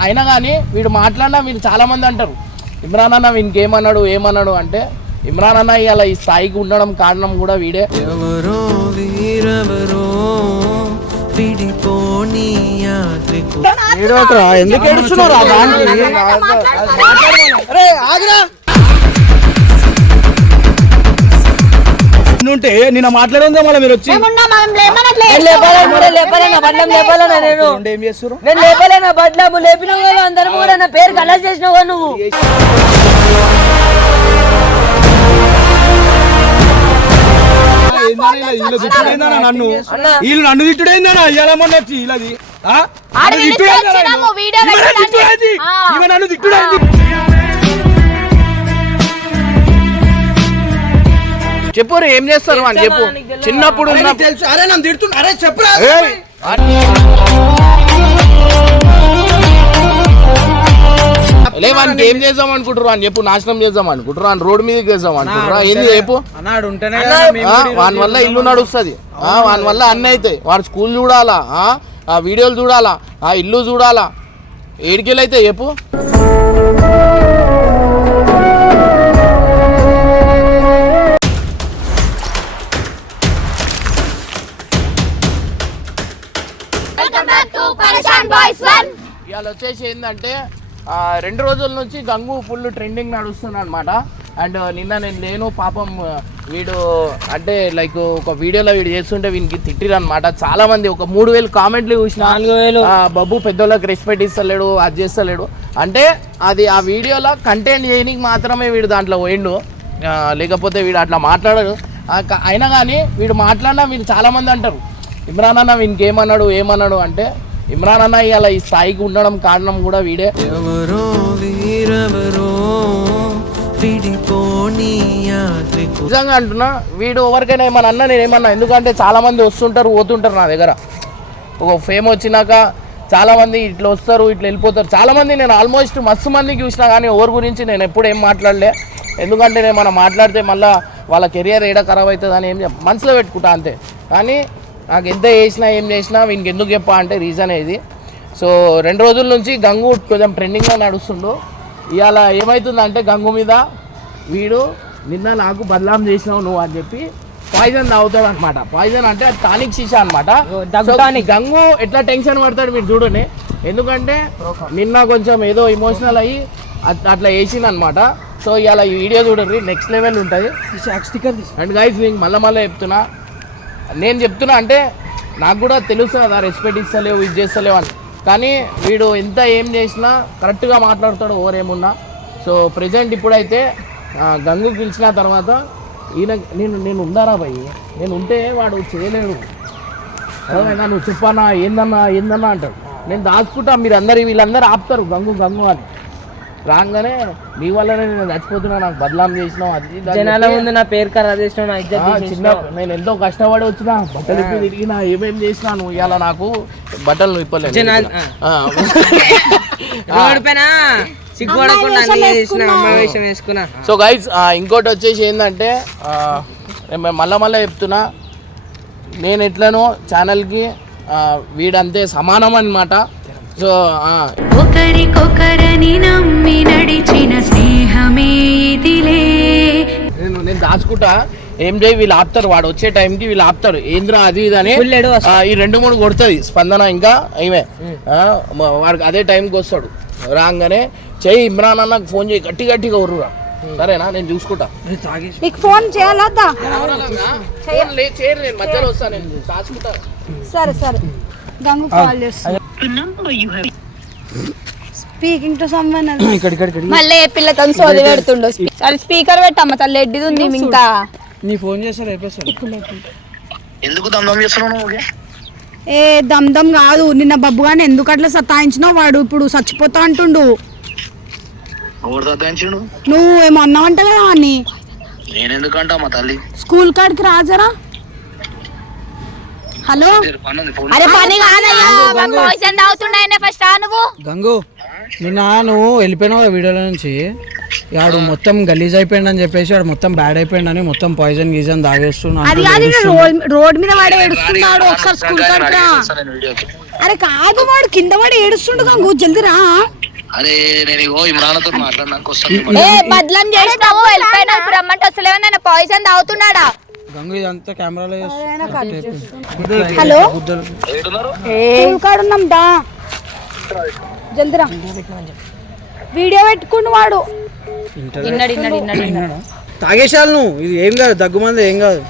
అయినా కానీ వీడు మాట్లాడినా వీడు చాలా మంది అంటారు ఇమ్రాన్ అన్న వీనికి ఏమన్నాడు? ఏమన్నాడు అంటే ఇమ్రాన్ అన్న ఇవాళ ఈ స్థాయికి ఉండడం కారణం కూడా వీడే. ఎవరో వీరెవరో విడిపోని యాత్రికు ఎందుకు ఏడుస్తున్నావు ఆగిరా ఉంటే నిన్న మాట్లాడిందో మళ్ళీ మీరు వచ్చి నేను లేపాలను కూడా బడ్లం నేను ఏం నేను బడ్లము లేపినావు కదా అందరం కూడా నా పేరు కలర్ చేసినావు కదా నువ్వు ఏందన్నా ఇలా వీళ్ళు తిట్టుడేందన్నా నన్ను వీళ్ళు నన్ను తిట్టుడేందన్నా ఇవాళ మొన్న వచ్చి వీళ్ళది ఆ? ఆడ నన్ను పిలిస్తే తిట్టుడేందన్నా వచ్చినాము, నన్ను? వీడియో ఈమె నన్ను పెట్టడానికి. తిట్టుడేంది? ఆ. ఈమె నన్ను తిట్టుడేంది? చెప్పు రే, ఏం చేస్తారు అని చెప్పు. చిన్నప్పుడు తెలుసు. అరే నన్ను తిడుతున్నా అరే చెప్పురా? ఏయ్, లే వానికి ఏం చేద్దాం అనుకుంటారు అని చెప్పు నాశనం చేద్దాం అనుకుంటారు అని రోడ్ మీదకి వేద్దాం అనుకుంటారు ఏంది చెప్పు? వాని వల్ల ఇల్లు నడుస్తుంది. వాని వల్ల అన్నీ అవుతాయి వాడు స్కూల్ చూడాలా? ఆ, ఆ వీడియోలు చూడాలా? ఆ ఇల్లు చూడాలా? ఏడికెళ్ళి అయితే చెప్పు. ఇవాళ వచ్చేసి ఏంటంటే రెండు రోజుల నుంచి గంగు ఫుల్ ట్రెండింగ్ నడుస్తుంది అనమాట అండ్ నిన్న నేను లేను పాపం వీడు అంటే లైక్ ఒక వీడియోలో వీడు చేస్తుంటే వీనికి తిట్టిరు అనమాట చాలా మంది ఒక మూడు వేలు కామెంట్లు చూసిన నాలుగు వేలు. ఆ, బబ్బు పెద్దోళ్ళకి రెస్పెక్ట్ ఇస్తలేడు అది చేస్తలేడు. అంటే అది ఆ వీడియోలో కంటెంట్ చేయడానికి మాత్రమే వీడు దాంట్లో పోయిండు. లేకపోతే వీడు అట్లా మాట్లాడడు. అయినా కానీ వీడు మాట్లాడినా వీడు చాలా మంది అంటారు ఇమ్రాన్ అన్న వీనికి ఏమన్నాడు ఏమన్నాడు? అంటే ఇమ్రాన్ అన్న ఇవాళ ఈ స్థాయికి ఉండడం కారణం కూడా వీడే. ఎవరో వీరెవరో నిజంగా అంటున్నా వీడు ఎవరికైనా ఏమన్నా అన్నా నేను ఏమన్నా ఎందుకంటే చాలా మంది వస్తుంటారు పోతుంటారు నా దగ్గర. ఒక ఫేమ్ వచ్చినాక చాలా మంది ఇట్లా వస్తారు ఇట్లా వెళ్ళిపోతారు. చాలా మంది నేను ఆల్మోస్ట్ మస్తు మందికి చూసినా కానీ ఎవరి గురించి నేను ఎప్పుడు ఏం మాట్లాడలే. ఎందుకంటే నేను మనం మాట్లాడితే మళ్ళీ వాళ్ళ కెరియర్ ఏడా ఖరాబ్ అవుతుంది అని ఏం మనసులో పెట్టుకుంటా అంతే. కానీ నాకు ఎంత చేసినా ఏం చేసినా వీనికి ఎందుకు చెప్పా అంటే రీజన్ ఇది సో రెండు రోజుల నుంచి గంగు కొంచెం ట్రెండింగ్లో నడుస్తుండు. ఇవాళ ఏమవుతుందంటే గంగు మీద వీడు నిన్న నాకు బదలాం చేసినావు నువ్వు అని చెప్పి పాయిజన్ తాగుతాడు అనమాట పాయిజన్ అంటే అది టానిక్ సీసా అనమాట. గంగు ఎట్లా టెన్షన్ పడతాడు మీరు చూడండి ఎందుకంటే నిన్న కొంచెం ఏదో ఇమోషనల్ అయ్యి అట్- అట్లా వేసింది అనమాట సో ఇవాళ ఈ వీడియో చూడండి నెక్స్ట్ లెవెల్ ఉంటుంది. అండ్ గైస్ నీకు మళ్ళీ మళ్ళీ చెప్తున్నా. నేను చెప్తున్నా అంటే నాకు కూడా తెలుసు కదా రెస్పెక్ట్ ఇస్తలేవు ఇది చేస్తలేవు అని. కానీ వీడు ఎంత ఏం చేసినా కరెక్ట్గా మాట్లాడతాడు ఓరేమున్నా సో ప్రజెంట్ ఇప్పుడైతే గంగు పిలిచిన తర్వాత ఈయన నేను నేను ఉండారా భయ్? నేను ఉంటే వాడు చేయలేడు. నువ్వు చెప్పానా ఏందన్నా ఏందన్నా అంటాడు. నేను దాచుకుంటా మీరు అందరు వీళ్ళందరూ ఆపుతారు గంగు గంగు అని. రాగానే నీ వల్లనే నేను చచ్చిపోతున్నా నాకు బదలాం చేసినావు అది జనాల ముందు నా పేరు ఖరాబ్ చేసినావు నా ఆ, ఇజ్జత్ చిన్న. నేను ఎంతో కష్టపడి వచ్చిన బట్టలు ఇప్పి తిరిగినా ఏమేం చేసినా నువ్వు ఇవాళ నాకు బట్టలు ఇప్పలేదు పైన సిగ్గుపడకుండా చేసిన వేషం వేసుకున్నా. సో గైజ్ ఇంకోటి వచ్చేసి ఏంటంటే మళ్ళా మళ్ళీ చెప్తున్నా నేను ఎట్లనో ఛానల్కి వీడంతే సమానం అనమాట సో ఆ, ఒకరికొకరని నమ్మి నడిచిన స్నేహమే ఇదిలే. నేను నేను దాచుకుంటా. ఏం చేయి వీళ్ళు ఆపుతారు. వాడు వచ్చే టైంకి వీళ్ళు ఆపుతారు. ఏంద్రా అది ఇది అని ఈ రెండు మూడు కొడుతుంది. స్పందన ఇంకా ఈమె వాడికి అదే టైంకి వస్తాడు. రాగానే చెయ్యి ఇమ్రాన్ అన్నకు ఫోన్ చేయి గట్టి గట్టిగా ఉర్రురా సరేనా? నేను చూసుకుంటా. నీకు ఫోన్ చేయాలద్దా ఫోన్ లే చేయరు నేను మధ్యలో వస్తాను నేను దాచుకుంటా. సరే సరే. గంగు కాల్ చేస్తా స్పీకింగ్ టు సమ్వన్ ఇక్కడ ఇక్కడ మళ్ళీ ఏ పిల్లతో సోది పెడుతుండో? సరే స్పీకర్ పెట్టమ్మ తల్లి ఎడ్డిది ఉంది ఇంకా. నీ ఫోన్ ఎందుకు దమ్దం చేస్తున్నావు నువ్వు ఊరికే? ఏ దమ్ దమ్ కాదు. నిన్న బబ్బు గాని ఎందుకు అట్లా సతాయించినావు వాడు? ఇప్పుడు చచ్చిపోతా అంటుండు. నువ్వు ఏమో అన్నావంట కదా వాడిని నేను ఎందుకంటా మా తల్లి? స్కూల్ కాడికి రాజరా? హలో? అరే పని ఫస్ట్ నువ్వు? గంగు నిన్న నువ్వు వెళ్ళిపోయినావు వీడియోలో నుంచి. వాడు మొత్తం గలీజ్ అయిపోయిండు అని చెప్పేసి వాడు మొత్తం బ్యాడ్ అయిపోయిండు అని మొత్తం పాయిజన్ గీజన్ తాగేస్తున్నాడు రోడ్ మీద వాడు ఏడుస్తున్నాడు ఒకసారి స్కూల్ అరే కాదు వాడు కింద వాడు ఏడుస్తుండు గంగు జల్ది రా. అరే నేను ఇగో ఇమ్రాన్తో మాట్లాడడానికి వస్తాను. ఏ బద్లం చేసినావు వెళ్ళిపోయినా ఇప్పుడు రమ్మంటే వస్తలేవా నేను పాయిజన్ తాగుతున్నాడా? గంగు ఇదంతా కెమెరాలో హలో? దా వీడియో పెట్టుకుండు వాడు. ఇన్నడు ఇన్నడు ఇన్నడు ఇన్నడు తాగేశాలు నువ్వు. ఇది ఏం కాదు దగ్గు మంది ఏం కాదు.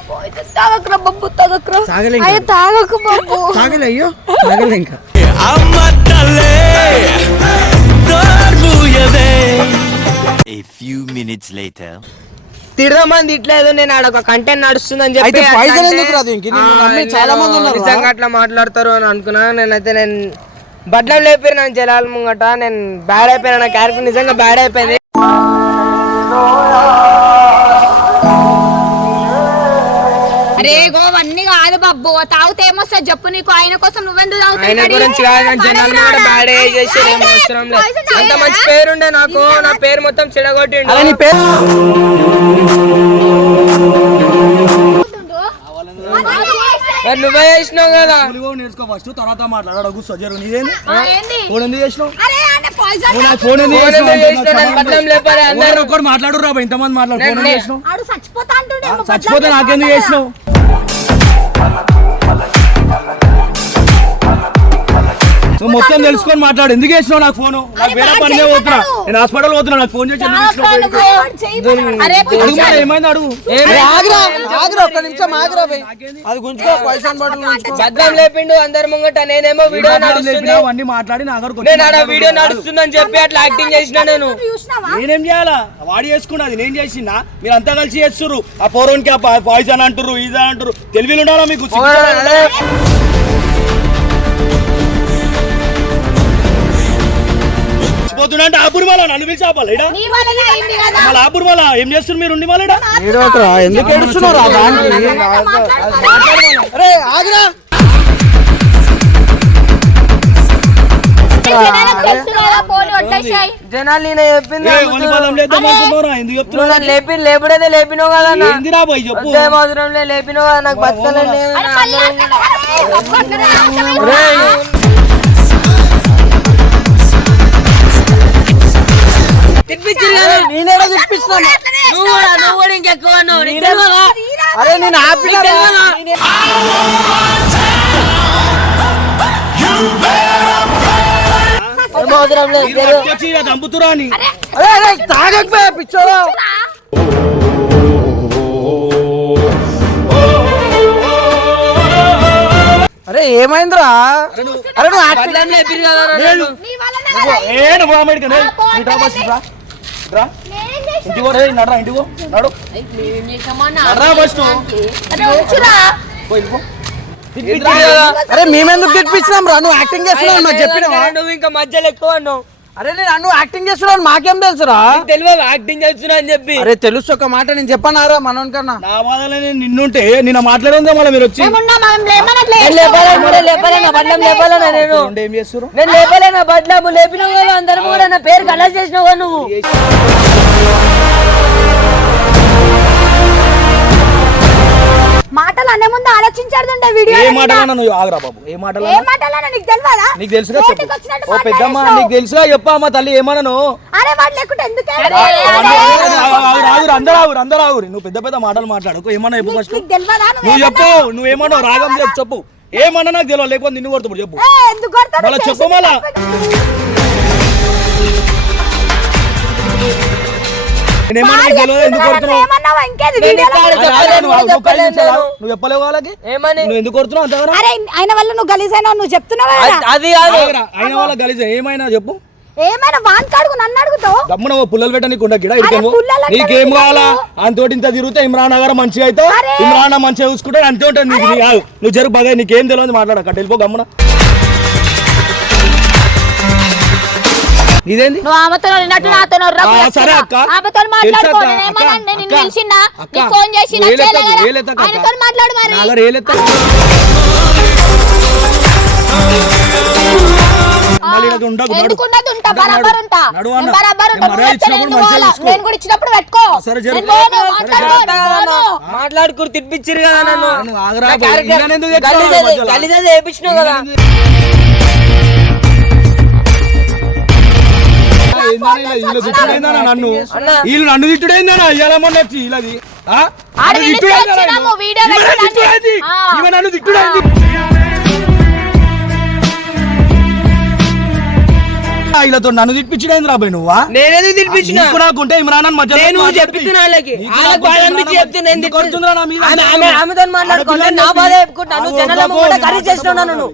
తాగకరా బొబ్బు తాగకరా. తాగలే. అయ్యో తాగకు బొబ్బు తాగలే అయ్యో తాగలే ఇంకా. A few minutes later. తిరగమని తిట్లేదు నేను ఆడ ఒక కంటెంట్ నడుస్తుందని చెప్పి అయితే అట్లా poison అంటే, ఎందుకు రాదు? ఇంక నిన్ను ఆ, నమ్మి నేను చాలా మంది ఉన్నారు రా. నిజంగా అట్లా మాట్లాడతారు అని అనుకున్నా. నేనైతే నేను బడ్డం లేపారు నేను జలాల ముంగట. నేను బ్యాడ్ అయిపోయినా. నా క్యారెక్టర్ నిజంగా బ్యాడ్ అయిపోయింది. అరే గో కాదు బాబు. తాగితే ఏమొస్తుంది చెప్పు నీకు? ఆయన కోసం నువ్వెందుకు ఆయన గురించి కాదు జనాలు కూడా బ్యాడ్ చేసి ఏం అవసరం లేదు అంత మంచి పేరుండే నాకు. నా పేరు మొత్తం చెడగొట్టిండు. అరే నీ పేరు నువ్వే చేసినావు కదా. నేర్చుకో ఫస్ట్ తర్వాత మాట్లాడాడు కూర్చో జరుగు. నీదేంది? ఏంది? ఫోన్ ఎందుకు చేసినావు? నువ్వు ఫోన్ ఎందుకు ఒక్కడు మాట్లాడు రా ఇంతమంది మాట్లాడు. ఫోన్ చేసినావు? చచ్చిపోతే నాకెందుకు చేసినావు? నువ్వు మొత్తం తెలుసుకొని మాట్లాడు. ఎందుకు చేసినావు నాకు ఫోన్? నాకు వేరే పని పోతున్నా. నేను హాస్పిటల్ పోతున్నా నాకు ఫోన్ చేసి ఏమైంది అడుగు? ఆగ్రా ఆగ్రా ఒక్క నిమిషం ఆగ్రా బై. అది గుంజుకో పైసన్ లేపిండు అందరి ముంగట. నేనేమో వీడియో నడుస్తుంది. మాట్లాడి నా ఆడ వీడియో నడుస్తుందని చెప్పి అట్లా యాక్టింగ్ చేసిన నేను. నేనేం చేయాలా? వాడు చేసుకున్నది నేను చేసినా. మీరు అంతా కలిసి చేస్తుర్రు. ఆ పౌరోనికి ఆ పాయిజన్ అంటారు ఇది అంటారు తెలివిలు ఉండాలా మీకు? పోతుండే ఆపురు మళ్ళా నన్ను పిలిచి ఆపాలి ఈడ? మళ్ళీ ఆపురు ఏం చేస్తున్నారు మీరు ఉండి మళ్ళీ ఎందుకు అరే ఆగ్రా. వడ్డేసాయి జనాలు నేను చెప్పింది లేపి లేపుడైతే లేపినావు కదా అవసరం లేపినావు కదా నాకు బతకలేదు నేనేడా తిప్పించినాను నువ్వు కూడా నువ్వు కూడా ఇంకెక్కువ? అరే నేను చంపుతురా అని అరే. తాగకపోయా ఏమైందిరా? అరే నువ్వు ఇంటికి రేయ్, నడరా ఇంటికి. నడు. నడరా ఫస్ట్. అరే మేమెందుకు తెప్పించినాం రా? నువ్వు యాక్టింగ్ చేస్తున్నావు నాకు చెప్పినావా? నువ్వు ఇంకా మధ్యలో ఎక్కువ అన్నావు. అరే నేను నువ్వు యాక్టింగ్ చేస్తున్నావు మాకేం తెలుసురా? తెలియదు యాక్టింగ్ చేస్తున్నా అని చెప్పి. అరే తెలుసు ఒక మాట నేను చెప్పనారా మనోన్ కన్నా? నా బాధలో నేను నిన్నుంటే నిన్న మాట్లాడుందా మళ్ళీ మీరు వచ్చి? నేను లేపాలని బడ్లము లేపినావు కదా అందరం కూడా నా పేరు కలర్ చేసినావు నువ్వు. మాటలు అనే ముందు ఆలోచించాడుండే వీడియో ఏ మాటలన్నా నువ్వు ఆగరా బాబు. ఏ మాటలన్నా ఏ మాటలన్నా? నీకు తెలియదా నీకు తెలుసుగా చెప్పు. ఓ పెద్దమ్మ. నీకు తెలుసుగా చెప్పమ్మా తల్లి ఏమన్నాను అరే వాడు లేకుంటే ఎందుకే? రాగురు అందరూ ఆగురు అందరూ ఆగురు. నువ్వు పెద్ద పెద్ద మాటలు మాట్లాడుకో. ఏమన్నా చెప్పు ఫస్ట్ నీకు తెలియదా నువ్వు చెప్పు నువ్వేమన్నావు రాగం లేదు చెప్పు. ఏమన్నా నాకు తెలియదు లేకపోతే నిన్ను కొడుతుంది చెప్పు. ఎందుకు చెప్పు మళ్ళా. నువ్వు చెప్పలేవు వాళ్ళకి? ఏమని? ఎందుకు కొడుతున్నావు అరే ఆయన వల్ల నువ్వు నువ్వు చెప్తున్నావు? అది- కాదు. ఏమైనా చెప్పు. ఏమైనా వాన్ కడుగు నన్ను అడుగుతావు? దమ్మున ఓ పుల్లలు పెట్ట నీకు నీకేం కావాలా? అంతోటి ఇంత తిరిగితే ఇమ్రాన్ నగర్ మంచిగా అరే. ఇమ్రాన్ మంచిగా చూసుకుంటే అంతే ఉంటుంది నీకు. నువ్వు జరుగు బాగా నీకేం తెలియదు మాట్లాడక. వెళ్ళిపో గమ్మున ఇదేంది నువ్వు ఆమెతో ఉన్నట్టు నాతో ఆ, సరే అక్క. ఆమెతో తెలుసా మాట్లాడుకో అక్క? నేనేమన్నా అక్క, నేను అక్క, పిలిచినా అక్క, నీకు ఫోన్ కదా? అక్క. ఆయనతో మాట్లాడు మరి. ఎందుకు ఉండదు ఉంటా బరాబర్. ఉంటా. బరాబర్ ఉంటా నేను కూడా ఇచ్చినప్పుడు పెట్టుకో. మాట్లాడుకుని తిప్పించారు కదా నన్ను నా తిట్టుడైందనా నన్ను? వీళ్ళు నన్ను ఇవాళ మొన్న వీళ్ళది. తిట్టుడైంది. ఈమె తిట్టుడైంది వీళ్ళతో నన్ను తిప్పించడైంది రాబాయ్ నువ్వా? నేనేది తినిపించిన నీకు నాకుంటే ఇమ్రాన్ అని మధ్యలో నేను. చెప్తున్నా వాళ్ళకి. ఆమెతో నా బాధ చెప్పి- చెప్పుకుంటా నువ్వు జనాల ఖరీదు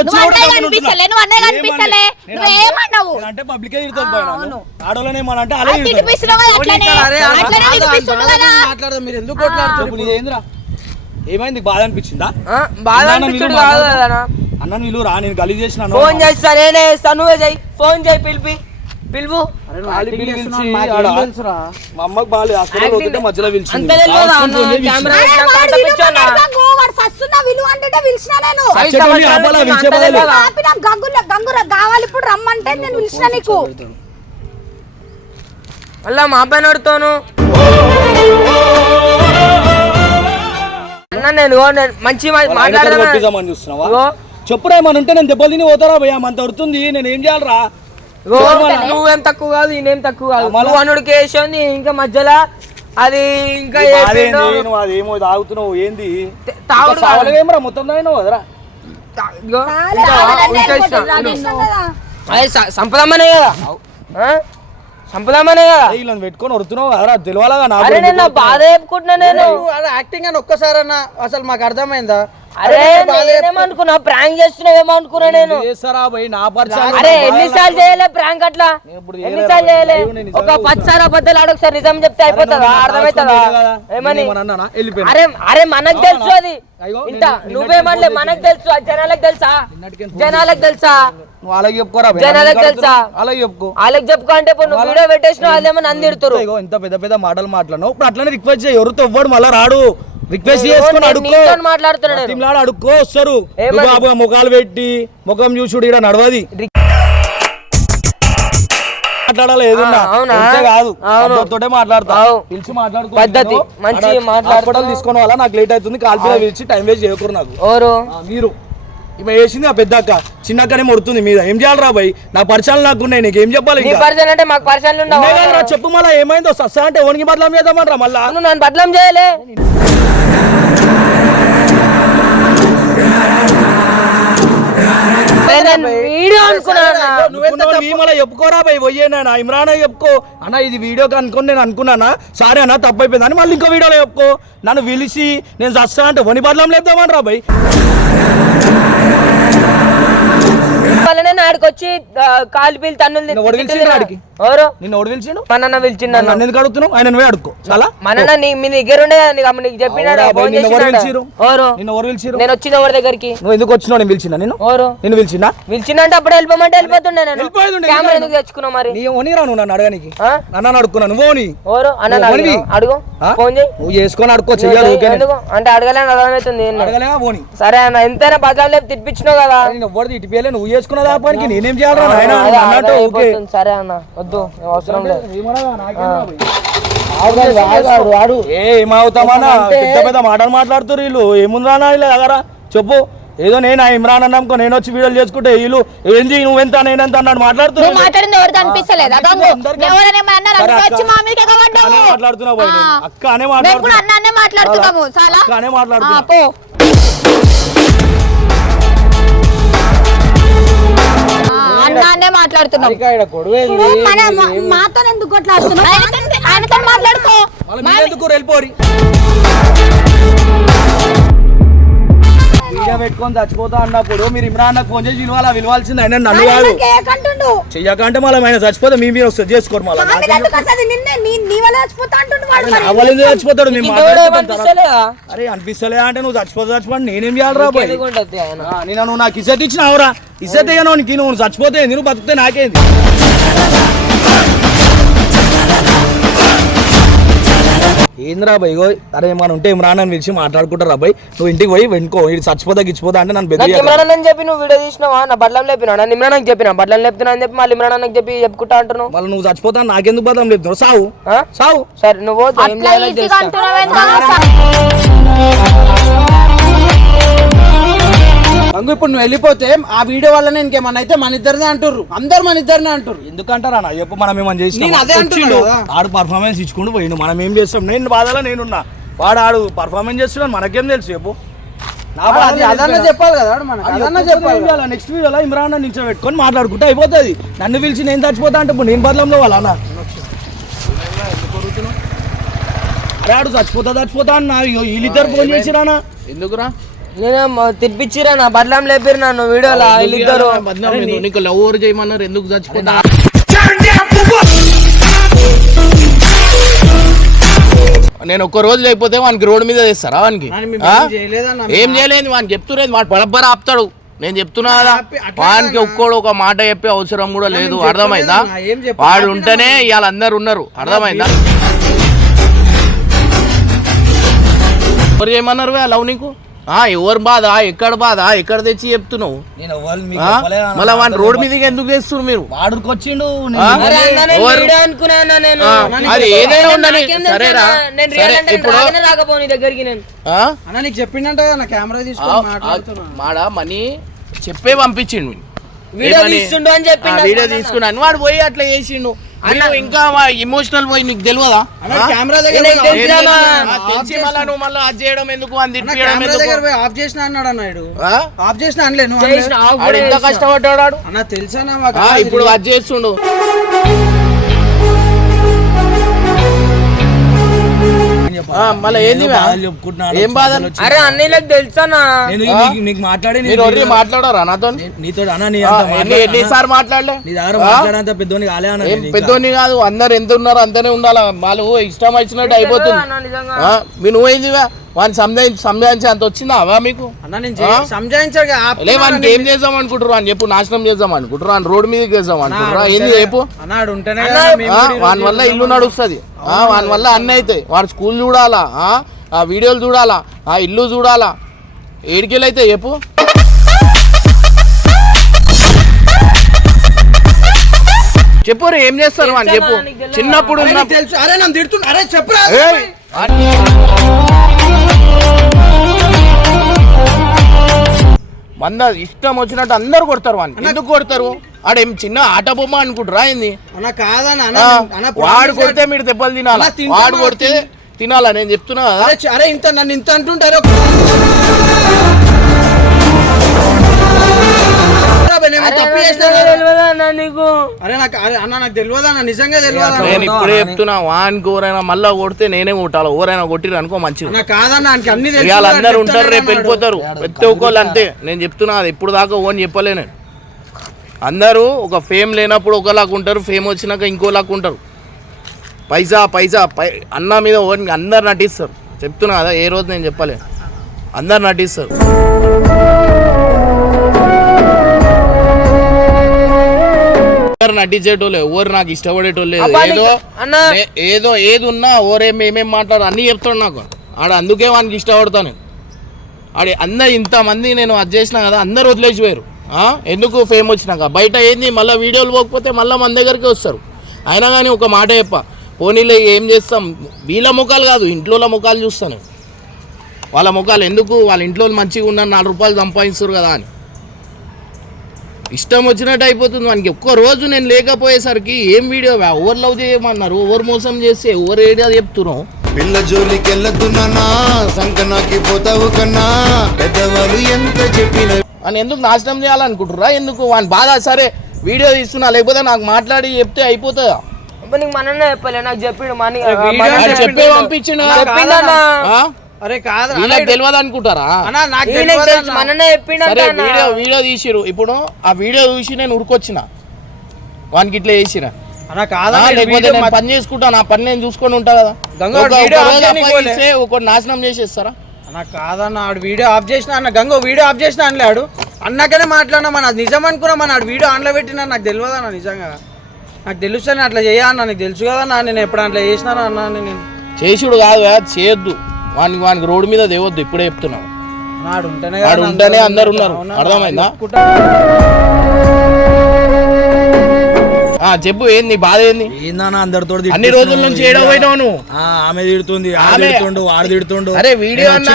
వచ్చి నువ్వు అన్నయ్య కనిపిస్తలే. నువ్వు అన్నయ్య. కనిపిస్తలే, నువ్వు ఏమన్నావు? అంటే పబ్లికే. ఆడోళ్ళని అంటే అట్లనే అట్లనే కదా. మాట్లాడదాం మీరు ఎందుకు ఏందిరా? ఏమైంది? బాధ అనిపించిందా? బాధ అనిపించుడు కాదు. కదా అన్న వీళ్ళు రా నేను గలీజ్ చేసిన ఫోన్ చేస్తా నేనే ఇస్తా నువ్వే చెయ్యి ఫోన్ చేయి పిలిపి. ఆడ మా అమ్మకి బాగాలేదు హాస్పిటల్ పోతుంటే మధ్యలో పిలిచింది. నేను. సచ్చేటోని ఆపాలా, పిలిచే అంత బదులు. తెలియదా? ఆపిన గంగుల గంగుర కావాలి ఇప్పుడు రమ్మంటే నేను పిలిచిన నీకు. మళ్ళా మా అబ్బాయి నడుతాను అన్న నేను మంచి చూస్తున్నావా ఉంటే నేను దెబ్బలు తిని పోతారా భయ్యా? అంత ఉడుతుంది నేను ఏం చేయాలరా? నువ్వేం తక్కువ కాదు ఈయనేం తక్కువ కాదు. మళ్ళా? నువ్వు అనుడు కేసు ఇంకా మధ్యలో అది ఇంకా? నువ్వు అదేమో తాగుతున్నావు ఏంది? తాగుడు మొత్తం తాగినావు కదరా. అది సంపదమ్మనే కదా? ఆ? సంపదమ్మనే కదా వీళ్ళని పెట్టుకొని వరుతున్నావు తెలియాలగా నా అరే నేను నా బాధ చెప్పుకుంటున్నా నేను. యాక్టింగ్ అని ఒక్కసారన్నా అసలు మాకు అర్థమైందా? అరే నేనేమనుకున్నా ప్రాంక్ చేస్తున్నావేమో అనుకున్నా నేను? చేస్తారా భయ్ నా పరిచయం అరే ఎన్నిసార్లు చేయలే ప్రాంక్ అట్లా? ఎన్నిసార్లు చేయలే? ఒక పది సార్లు అబద్ధాలు ఆడొకసారి నిజం చెప్తే అయిపోతుందా? అర్థమవుతుందా ఏమని? అరే అరే మనకు తెలుసు అది. ఇంత నువ్వేమనలే మనకు తెలుసు ఆ జనాలకు తెలుసా? జనాలకు తెలుసా? నువ్వు అలాగే చెప్పుకోరా. జనాలకు తెలుసా? అలాగే చెప్పుకో వాళ్ళకి చెప్పుకో అంటే ఇప్పుడు నువ్వు వీడియో పెట్టేసినావు వాళ్ళేమో నన్ను తిడుతురు ఇగో ఇంత పెద్ద పెద్ద మాటలు మాట్లాడినావు ఇప్పుడు అట్లనే రిక్వెస్ట్ చేయి ఎవరితో ఎవ్వడు మళ్ళా రాడు రిక్వెస్ట్ చేసుకొని అడుక్కో నీతో మాట్లాడుతున్నా నేను. తిమ్లాడు అడుక్కో వస్తారు ఏమని? ముఖాలు పెట్టి ముఖం చూసుడు ఇక్కడ నడవది మాట్లాడాలి ఏదన్నా ఆ, అవునా? ఉంటే కాదు అవును. తోటే మాట్లాడతా అవు. పిలిచి మాట్లాడుకో పద్ధతి. మంచి మాట్లాడుతున్నావు. హాస్పిటల్ తీసుకున్న వల్ల నాకు లేట్ అవుతుంది కాల్ పిల్ల పిలిచి టైం వేస్ట్ చేయకూరు నాకు ఓరు ఆ, మీరు ఈమె వేసింది ఆ పెద్ద అక్క చిన్న అక్కనే మొడుతుంది మీద. ఏం చేయాలి రా భయ్? నా పరిచయాలు నాకు ఉన్నాయి నీకు ఏం చెప్పాలి నీ అంటే మాకు పరిచయాలు ఉండవు? చెప్పు మళ్ళా ఏమైందో? సస్సా అంటే ఓనికి బదలం చేద్దామనరా మళ్ళా? నువ్వు నన్ను బదలం చేయలే. వీడియో అనుకున్నాను? చెప్పుకోరా భయ్ పోయేనా ఇమ్రాన్ చెప్పుకో. అన్న ఇది వీడియో అనుకుని నేను అనుకున్నానా? సారీ అన్న తప్పు అయిపోయింది అని మళ్ళీ ఇంకో వీడియోలో చెప్పుకో. నన్ను పిలిచి నేను సస్సా అంటే వని బదలం లేద్దామనరా భయ్ వాళ్ళనే ఆడికి వచ్చి కాలు పీలు తన్నులు ఎవరు? నిన్ను పిలిచిండు? మా నాన్న పిలిచిండు నన్ను. నన్ను ఎందుకు అడుగుతున్నావు? ఆయన నువ్వే అడుక్కో. చాలా? మా నాన్న నీ మీ దగ్గర ఉండే కదా నీకు అమ్మ నీకు చెప్పినాడు? అవునా, ఫోన్ నిన్ను ఎవరు చేసినాడు పిలిచిరు? ఎవరు? నిన్ను ఎవరు పిలిచిరు నేను వచ్చిన ఎవరి దగ్గరికి? నువ్వు ఎందుకు వచ్చినావు? నేను పిలిచినా నేను ఎవరు? నిన్ను పిలిచినా? పిలిచిందంటే అప్పుడు వెళ్ళిపోమంటే వెళ్ళిపోతుండే నేను. వెళ్ళిపోతుండే, కెమెరా ఎందుకు తెచ్చుకున్నావు మరి? నీ ఓనిరా నువ్వు నన్ను అడగనికి. ఆ? నన్ను అడుక్కున్నా నువ్వు ఓని. ఎవరు? అన్న నువ్వు అడుగు ఎవరివి? అడుగు. ఆ? ఫోన్ చేయి. నువ్వు చేసుకొని అడుక్కో చెయ్యాలి ఓకే ఎందుకు? అంటే అడగలేని అర్థమవుతుంది ఏంది? అడగలేవా పోని సరే అన్న ఎంతైనా బజార్ లేపు తిప్పించినావు కదా. నేను నువ్వు చేసుకున్న దాపానికి నేనేం చేయాలి నాయన? అదే అన్నట్టు ఓకే అర్థమైపోతుంది. సరే అన్న వద్దు అవసరం లేదు. ఏ ఏమవుతామన్నా పెద్ద పెద్ద మాటలు మాట్లాడుతున్నారు వీళ్ళు. ఏముందా వీళ్ళు అగరా చెప్పు. ఏదో నేను ఆ ఇమ్రాన్ అన్నాకో నేను వచ్చి వీడియోలు చేసుకుంటే వీళ్ళు ఏంది నువ్వెంత నేనెంత అన్నాడు నువ్వు మాట్లాడుతున్నారు మాట్లాడింది ఎవరితో అనిపిస్తలేదా? అక్క. మాట్లాడుతున్నావు. అక్క అనే మేము కూడా మాట్లాడుతున్నా అన్నానే మాట్లాడుతున్నాము. చాలా అక్కనే ఆ, అన్నానే మాట్లాడుతున్నాం. మాతో ఎందుకు ఆయనతో మాట్లాడుకో. వీడియో పెట్టుకొని చచ్చిపోతా అన్నప్పుడు మీరు ఇమ్రాన్ నాకు ఫోన్ చేసి విలువాలా? విలువాల్సింది ఆయన నన్ను కాదు. చెయ్యకంటే మళ్ళీ ఆయన చచ్చిపోతే మీ మీరు వస్తుంది చేసుకోరు మళ్ళీ. అవ్వలేదు చచ్చిపోతాడు? అరే అనిపిస్తలే అంటే నువ్వు చచ్చిపోతే చచ్చిపోండి. నేనేం చేయాలి రా బాయ్ ఎందుకుంటది ఆయన? ఆ, నేను నువ్వు నాకు ఇజ్జత్ ఇచ్చినావురా. ఇజ్జత్ ఇయ్యను నీకు నువ్వు చచ్చిపోతే నువ్వు బతికితే నాకేంది? ఏందిరా ఇగో అరే మనం ఉంటే ఇమ్రాన్ అని పిలిచి మాట్లాడుకుంటారా బాయ్? నువ్వు ఇంటికి పోయి వెనుకో ఇది చచ్చిపోతా గిచ్చిపోతా అంటే నన్ను నాకు బెదిరి ఇమ్రాన్ అని చెప్పి నువ్వు వీడియో తీసినావా? నా బడ్లం లేపినా నేను ఇమ్రాన్ అని చెప్పినా? బడ్లం లేపుతున్నా అని చెప్పి మళ్ళీ ఇమ్రాన్ అన్నకి చెప్పి చెప్పుకుంటా అంటున్నావు? మళ్ళీ నువ్వు చచ్చిపోతా నాకెందుకు బదం లేదు సావు? సావు. సరే నువ్వు ఇంకో ఇప్పుడు నువ్వు వెళ్ళిపోతే ఆ వీడియో వల్లనే ఇంకేమన్నా అయితే మన ఇద్దరినే అంటారు అందరు మన ఇద్దరినే అంటారు ఎందుకంటారా అన్న? చెప్పు మనం ఏమని చేసినాం నేను అదే అంటున్నా వచ్చిండు, కదా. ఆడు పర్ఫార్మెన్స్ ఇచ్చుకుంటూ పోయిండు. మనం ఏం చేస్తాం? నేను బాధలో నేనున్నా. వాడు ఆడు పర్ఫార్మెన్స్ చేస్తున్నాడు. మనకేం తెలుసు చెప్పు. నా బాధ అది అదన్నా చెప్పాలి కదా వాడు మనకు. అదన్నా చెప్పాలి. నెక్స్ట్ వీడియోలో ఇమ్రాన్ నిల్చో పెట్టుకొని మాట్లాడుకుంటే అయిపోతుంది. నన్ను పిలిచి నేను చచ్చిపోతా అంటే ఇప్పుడు నేను బదలంలో వాళ్ళ అన్న. అరే ఆడు చచ్చిపోతా చచ్చిపోతా అన్న. అయ్యో వీళ్ళిద్దరు ఫోన్ చేసిరానా ఎందుకురా? నేను తిప్పించిరా నా బడ్లం లేపిరు నన్ను వీడియోలో వీళ్ళిద్దరు? నీకు లవ్ ఓవర్ చేయమన్నారు ఎందుకు చచ్చిపోతా నేను ఒక్క రోజు లేకపోతే వానికి రోడ్డు మీద తెస్తారా వానికి? ఏం చేయలేదన్న. ఏం చేయలేదు వానికి చెప్తులేదు వాడు బడబ్బర ఆపుతాడు నేను చెప్తున్నా కదా వానికి. ఒక్కోడు ఒక మాట చెప్పే అవసరం కూడా లేదు అర్థమైందా వాడు ఉంటేనే ఇవాళ అందరు ఉన్నారు అర్థమైందా ఎవరు చేయమన్నారు వే లవ్ నీకు ఎవరు బాధ? ఎక్కడ బాధ? ఎక్కడ తెచ్చి చెప్తున్నావు. మళ్ళా వాడిని రోడ్డు మీదకి ఎందుకు తెస్తున్నారు మీరు? వాడుకు వచ్చిండు ఆ? అరే అన్న, నేను ఎవరు? వీడియో అనుకున్నా అన్న నేను. ఆ, అది ఏదైనా ఉండని సరేరా. ఇప్పుడు రాగానే రాకపో నీ దగ్గరికి నేను. ఆ? అన్న నీకు చెప్పిండంట నా కెమెరా తీసుకొని మాడ మనీ చెప్పే పంపించిండు. వీడియో. తీసుకున్నాను. వాడు పోయి అట్లా చేసిండు. ఇంకా ఇమోషనల్ పోయి నీకు తెలియదా? కెమెరా దగ్గర తెలుసు. తెలుసు? తెలిసి నువ్వు మళ్ళీ అది చేయడం ఎందుకు అని దగ్గర పోయి ఆఫ్ చేసిన అన్నాడు అన్నాడు? ఆఫ్ చేసిన అనలే నువ్వు ఎంత. కష్టపడ్డాడు? అన్న అన్న ఇప్పుడు అది చేస్తుండు మళ్ళీ ఏంది ఏదో వే? బాధలు చెప్పుకుంటున్నాడు. ఏం బాధ? అరే అన్నీలకు తెలుసా నేను ఈ నీకు- నీకు మాట్లాడి నేను మీరు మాట్లాడారా? నాతో? నీతో ఎన్నిసార్లు మాట్లాడలే? నీ దగ్గర? మాట్లాడంత పెద్దోని కాలే అన్న కాదు అందరు ఎంత ఉన్నారు అంతనే ఉండాలి? వాళ్ళు ఇష్టం వచ్చినట్టు అయిపోతుంది. మీ నువ్వేందివా వాడిని సంజాయించి సంజాయించి అంత వచ్చిందా అవా మీకు? అన్న నేను చే- సంజాయించాడు కదా, లే ఆపుతున్నా వానికి అన్న ఏం చేద్దాం అనుకుంటారు అని చెప్పు నాశనం చేద్దాం అనుకుంటారు అని రోడ్డు మీదకి వేద్దాం అనుకుంటారా ఏంది చెప్పు? వాని వల్ల ఇల్లు. నడుస్తుంది. వాని వల్ల అన్నీ అవుతాయి. వాడు స్కూల్ చూడాలా? ఆ, ఆ వీడియోలు చూడాలా? ఆ ఇల్లు చూడాలా? ఏడికెళ్ళి అయితే చెప్పు చెప్పు ఏం చేస్తారు అని చెప్పు? చిన్నప్పుడు తెలుసు. అరే నన్ను తిడుతున్నా అరే చెప్పురా! మంద ఇష్టం వచ్చినట్టు అందరు కొడతారు వాడిని ఎందుకు కొడతారు? ఆడేం చిన్న ఆట బొమ్మ అనుకుంటారా ఏంది? వాడు కొడితే మీరు దెబ్బలు తినాలా? వాడు కొడితే తినాలా? నేను చెప్తున్నా అరే ఇంత నన్ను ఇంత అంటుంటారు. తప్పు చేసినా కదా? తెలియదా అన్న నీకు? అరే నాకు అరే అన్న నాకు తెలియదు అన్న? నిజంగా తెలియదు నేను ఇప్పుడే చెప్తున్నా వానికి ఎవరైనా మళ్ళా కొడితే నేనే కొట్టాలి. ఎవరైనా కొట్టిరు అనుకో మంచిది. కాదన్న అన్ని తెలుసు వాడు అందరు ఉంటారు రేపు అన్నాడు. వెళ్ళిపోతారు. ప్రతి ఒక్కళ్ళు అంతే. నేను చెప్తున్నా అది ఇప్పుడు దాకా ఓన్ చెప్పలే నేను. అందరూ ఒక ఫేమ్ లేనప్పుడు ఒకలాగా ఉంటారు ఫేమ్ వచ్చినాక ఇంకోలాగా ఉంటారు. పైసా పైసా పై అన్న మీద ఓన్ అందరు నటిస్తారు. చెప్తున్నా కదా ఏ రోజు నేను చెప్పలే. అందరు నటిస్తారు. నటించేటోళ్ళు ఎవరు నాకు ఇష్టపడేటోళ్ళు ఏదో ఏదో ఏది ఉన్నా ఓరేం ఏమేం మాట్లాడు అన్నీ చెప్తాడు నాకు. ఆడ అందుకే వానికి ఇష్టపడతాను ఆడి అందరు ఇంతమంది నేను అది చేసినా కదా అందరు వదిలేసిపోయారు? ఎందుకు ఫేమ్ వచ్చినాక? బయట ఏంది? మళ్ళీ వీడియోలు పోకపోతే మళ్ళీ మన దగ్గరికి వస్తారు. అయినా కానీ ఒక మాట చెప్ప. పోనీలే ఏం చేస్తాం? వీళ్ళ ముఖాలు కాదు ఇంట్లో ముఖాలు చూస్తాను వాళ్ళ ముఖాలు ఎందుకు? వాళ్ళ ఇంట్లో మంచిగా ఉన్నారు నాలుగు రూపాయలు సంపాదిస్తారు కదా అని. ఇష్టం వచ్చినట్టు అయిపోతుంది వానికి. ఒక్క రోజు నేను లేకపోయేసరికి ఏం వీడియో? ఓవర్ లవ్ చేయమన్నారు? ఓవర్ మోసం చేస్తే ఓవర్ ఏరియా చెప్తున్నావు పిల్ల జోలికెళ్ళద్దు నాన్నా సంకనాకి పోతావు కన్నా. పెద్దవాళ్ళు ఎంత చెప్పిన అని ఎందుకు నాశనం చేయాలనుకుంటుర్రా? ఎందుకు? వాని బాధ సరే వీడియో తీస్తున్నా లేకపోతే నాకు మాట్లాడి చెప్తే అయిపోతుందా? నీకు మనన్న చెప్పలే నాకు చెప్పిండు మనీ చెప్పే పంపించిన. అరే కాదు అన్న వీళ్ళకి తెలియదు అనుకుంటారా? నాకు తెలుసు సరే. వీడియో వీడియో తీసిరు. ఇప్పుడు ఆ వీడియో చూసి నేను ఉరికొచ్చిన. వానికి ఇట్లా చేసిన. లేకపోతే నేను పని చేసుకుంటా నా పని నేను చూసుకొని ఉంటా కదా. గంగా ఒక- వీడియో ఒక ఆఫ్ రోజు చేయనీకి అప్పగిస్తే ఒక నాశనం చేసేస్తారా? అన్న కాదన్న ఆడు వీడియో ఆఫ్ చేసిన అన్న గంగో వీడియో ఆఫ్ చేసిన అనలేడు అన్నాకనే మాట్లాడినా మన అది నిజం అనుకున్నా మన ఆడు వీడియో ఆన్లో పెట్టినా నాకు తెలియదు అన్న నిజంగా. నాకు తెలుస్తాను అట్లా చేయ అన్న నీకు తెలుసు కదా నేను ఎప్పుడు అట్లా చేసినాను అన్న నేను చేసుడు కాదు కదా, చేయొద్దు. వానికి వానికి రోడ్డు మీద దేవద్దు ఇప్పుడే చెప్తున్నాను. నాడు ఉంటేనే వాడు ఉంటేనే అందరు ఉన్నారు. అర్థమైందా. ఆ, చెప్పు ఏంది బాధ ఏంది? ఏందన్నా అందరితో అన్ని రోజుల నుంచి ఏడో పోయినావు నువ్వు? ఆమె తిడుతుంది ఆమె తిడుతుండు వాడు తిడుతుండు. అరే, వీడియో నేను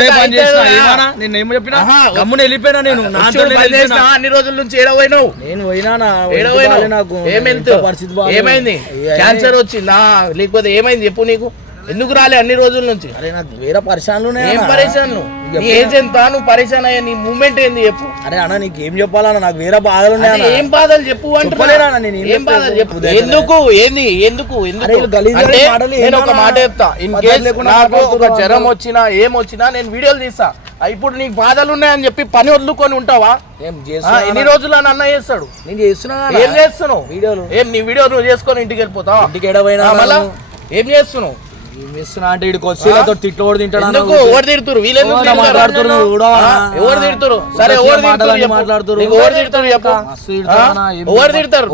నేను ఏమో చెప్పినా? గమ్మున వెళ్ళిపోయినా. అన్ని రోజుల నుంచి ఏడో పోయినావు నేను ఏడో పరిస్థితి బాగాలేదు. ఏమైంది? ఏ- క్యాన్సర్ వచ్చిందా? లేకపోతే ఏమైంది? చెప్పు నీకు. ఎందుకు రాలే అన్ని రోజుల నుంచి? అరే నాకు వేరే పరిశాన్లు ఏం పరేషాన్ నువ్వు నీ ఏజ్ ఎంత? నువ్వు పరేషాన్ అయ్యా నీ మూమెంట్ ఏంది చెప్పు. అరే అన్న నీకు ఏం చెప్పాలన్నా? నాకు వేరే బాధలు ఉన్నాయి ఏం బాధలు చెప్పు అంటున్నా. చెప్పలేనా నేను? ఏం బాధలు చెప్పు? ఎందుకు? ఏంది? ఎందుకు? ఎందుకు? అంటే నేను ఒక? మాట చెప్తా. ఇన్ కేస్ నాకు ఒక జ్వరం. వచ్చినా ఏం వచ్చినా నేను వీడియోలు తీస్తా. ఇప్పుడు నీకు బాధలు ఉన్నాయని చెప్పి పని వదులుకొని ఉంటావా? ఎన్ని రోజులు అని అన్న చేస్తాడు. నేను చేస్తున్నా ఏం చేస్తున్నావు? వీడియోలు. ఏం నీ వీడియో నువ్వు చేసుకొని ఇంటికి వెళ్ళిపోతావా? ఇంటికి ఎడబోయినా ఆ, మళ్ళా? ఏం చేస్తున్నావు? అంటే తిట్లు కూడా తింటాడు ఎవరు తిడుతురు? వీళ్ళెందుకు ఎవరు తిడుతురు? సరే ఎవరు తిడుతురు. మాట్లాడుతురు. ఎవరు తిడుతురు చెప్పు. ఎవరు తిడతారు?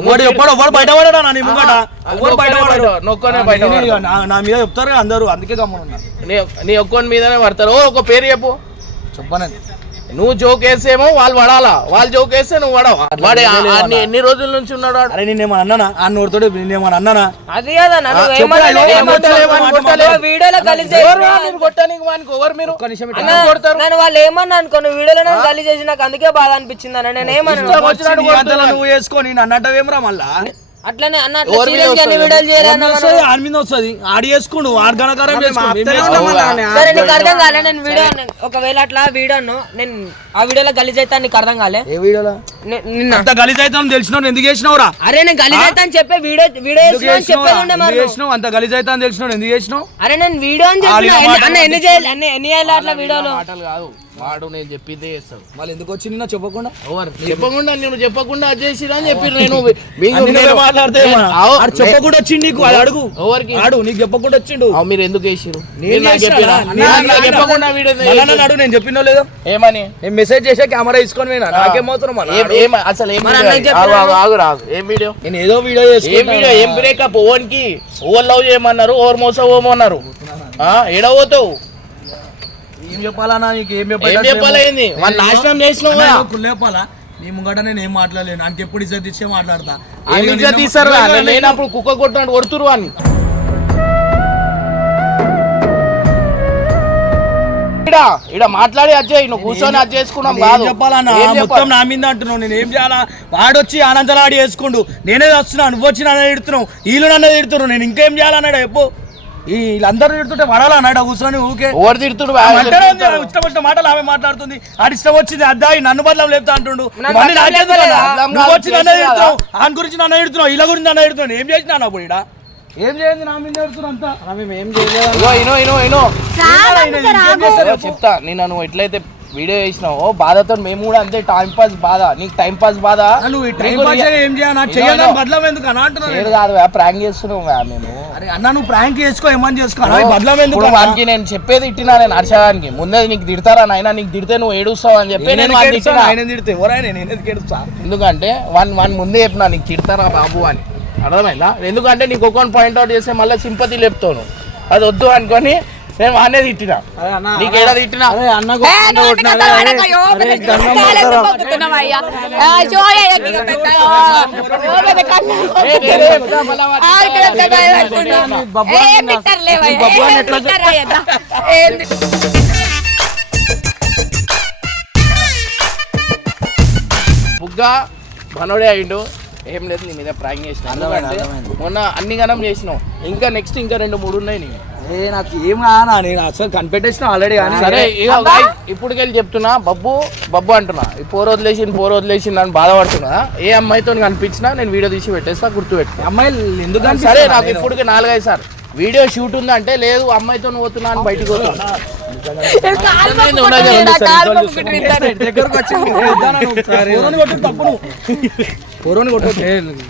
బయట పడాడా నా ముంగట? బయట పడాడు నొక్కనే. నా- మీద చెప్తారు అందరూ అందుకే గమ్మున నీ ఒక్కని మీదనే పడతారు. ఒక పేరు చెప్పు. చెప్పనండి నువ్వు జోక్ వేసేమో వాళ్ళు పడాలా? వాళ్ళు జోక్ వేస్తే నువ్వు పడవా? వాడు అన్ని- ఎన్ని రోజుల నుంచి ఉన్నాడు వాడు? అరే నేనేమన్నా అన్నానా? ఆ నేనేమన్నా అన్నానా? అది కాదన్న నువ్వు చెప్పు, ఏమన్నా ఏమన్నా వీడియోలో కలిసి ఎవరు రా మీరు కొట్టడానికి వానికి ఎవరు మీరు? అన్న, నన్ను వాళ్ళు ఏమన్నా అనుకో నువ్వు వీడియోలో నన్ను కలిసి చేసి నాకు అందుకే బాధ అనిపించింది అన్న నేను ఏమన్నా ఇష్టం వచ్చినట్టు నీ అంతలో కొడుతున్నాడు. నువ్వు వేసుకొని నేను అన్నట్టవేమరా మళ్ళా? అట్లనే అన్న? వీడియోలు చేయాలన్న ఆడి మీద వస్తుంది. ఆడి చేసుకుండు ఆడి గణకారం చేసుకోండు. ఏం చేసుకోవాలి? సరే నీకు అర్థం కాలే నేను వీడియో ఒకవేళ అట్లా వీడియోను నేను ఆ వీడియోలో గలీజ్ అయితే నీకు అర్థం కాలే. ఏ వీడియోలో? అంత గలీజ్ తెలిసినావు ఎందుకు చేసినావురా? అరే నేను గలీజ్ అని చెప్పే వీడియో వీడియో అని? చెప్పేది ఉండే మరి. చేసినావు అంత గలీజ్ అయితే తెలిసినావు ఎందుకు చేసినావు అరే నేను వీడియో అని చెప్పిన. ఎన్ని- మాట అన్న ఎన్ని చేయాలి అన్ని ఎన్ని చేయాలి అట్లా వీడియోలో? మాటలు కాదు. వాడు నేను చెప్పిందే చేస్తాడు. మళ్ళీ ఎందుకు వచ్చింది నా చెప్పకుండా? చెప్పకుండా నేను చెప్పకుండా అది చేసిరా అని చెప్పి నేను. మాట్లాడితే చెప్పకుండా వచ్చిండు నీకు అది అడుగు. ఎవరికి? ఆడు నీకు చెప్పకుండా వచ్చిండు. అవు మీరు ఎందుకు వేసిరు. చెప్పకుండా అడుగు నేను చెప్పినో లేదో? ఏమని? నేను మెసేజ్ చేసే కెమెరా తీసుకొని పోయినా. నాకేమవుతున్నావు మన ఏం- అసలు వీడియో నేను ఏదో video video breakup over love చేయమన్నారు ఓవర్ మోస ఓమన్నారు ఎడవతావు ఏం చెప్పాలన్నా నీకు? ఏం ఏం చెప్పాలైంది వాళ్ళు నాశనం చేసినావు కదా. కుల్లేపాలా నీ ముంగట నేను ఏం మాట్లాడలేను. నాకు ఎప్పుడు ఇజ్జత్ ఇచ్చే మాట్లాడతా. ఇజ్జత్ లేనప్పుడు కుక్క కొట్టినట్టు కొడుతురు అని ఇడ ఇడ మాట్లాడి అజ్జయ్ నువ్వు కూర్చొని అది చేసుకున్నాం కాదు. చెప్పాలన్నా మొత్తం? నా మీద అంటున్నావు. నేను ఏం చేయాలా? వాడొచ్చి ఆనందలాడి వేసుకుండు నేనే వస్తున్నా నువ్వు వచ్చి నన్ను తిడుతున్నావు. వీళ్ళు నన్ను తిడుతున్నావు నేను ఇంకేం చేయాలన్నాడు ఎప్పు వీళ్ళందరూ తిడుతుంటే పడాలన్నాడు కూర్చొని ఊకే ఓవర్ తిడుతుడు ఇష్టం వచ్చిన మాటలు ఆమె మాట్లాడుతుంది. ఆడి ఇష్టం వచ్చింది అద్దాయి నన్ను బదలం లేపుతా అంటుండు. వచ్చి నన్ను తిడుతున్నావు ఆయన గురించి నన్ను తిడుతున్నావు ఇలా గురించి నన్ను తిడుతున్నావు. ఏం చేసినా నా పోయిడా? ఏం చేయండి నా మీద మేము ఏం చేయలేదు చెప్తా. నేను నువ్వు ఎట్లయితే వీడియో చేసినావు బాధతో మేము కూడా అంతే టైం పాస్ బాధ. నీకు టైం పాస్ బాధ? నువ్వు టైం పాస్ ఏం చేయాలి. బదలం ఎందుకు? అని కాదు ప్రాంక్ చేస్తున్నావు మేము అరే అన్న నువ్వు ప్రాంక్ చేసుకో ఏమని చేసుకో? బదలం ఎందుకు? వానికి నేను చెప్పేది ఇట్టినా నేను హర్షగానికి. ముందే నీకు తిడతారా నాయన? నీకు తిడితే నువ్వు ఏడుస్తావు అని చెప్పి నేను. ఆయన తిడితే? ఎవరైనా నేను ఎందుకు ఎందుకంటే వన్ వన్ ముందే చెప్పినా నీకు తిడతారా బాబు అని. అర్థమైందా ఎందుకంటే నీకు ఒక్కొని పాయింట్ అవుట్ చేస్తే మళ్ళీ సింపతి లేపుతాను అది వద్దు అనుకొని నేను వాడినే తిట్టినా నీకు ఏడా తిట్టినా? బుగ్గా మనోడే అయిండు ఏం లేదు నీ మీద ప్రాంక్ చేసిన. ఎందుకంటే మొన్న అన్ని గణం చేసినావు ఇంకా నెక్స్ట్ ఇంకా రెండు మూడు ఉన్నాయి నీకు ఏ నాకు ఏం కానా నేను అసలు కనిపెట్టేసిన ఆల్రెడీ కానీ. సరే ఇప్పటికెళ్ళి చెప్తున్నా బబ్బు బబ్బు అంటున్నా. ఈ పోరు వదిలేసింది పోరు వదిలేసింది అని బాధపడుతున్నా. ఏ అమ్మాయితో కనిపించినా నేను వీడియో తీసి పెట్టేస్తా గుర్తు పెట్టు అమ్మాయిలు ఎందుకు సరే నాకు? ఇప్పటికి నాలుగైదు సార్. వీడియో షూట్ ఉందంటే లేదు అమ్మాయితో పోతున్నా అని బయటకు పోతున్నా. నా. దగ్గరకు వచ్చింది ఏ, వద్దానా నువ్వు?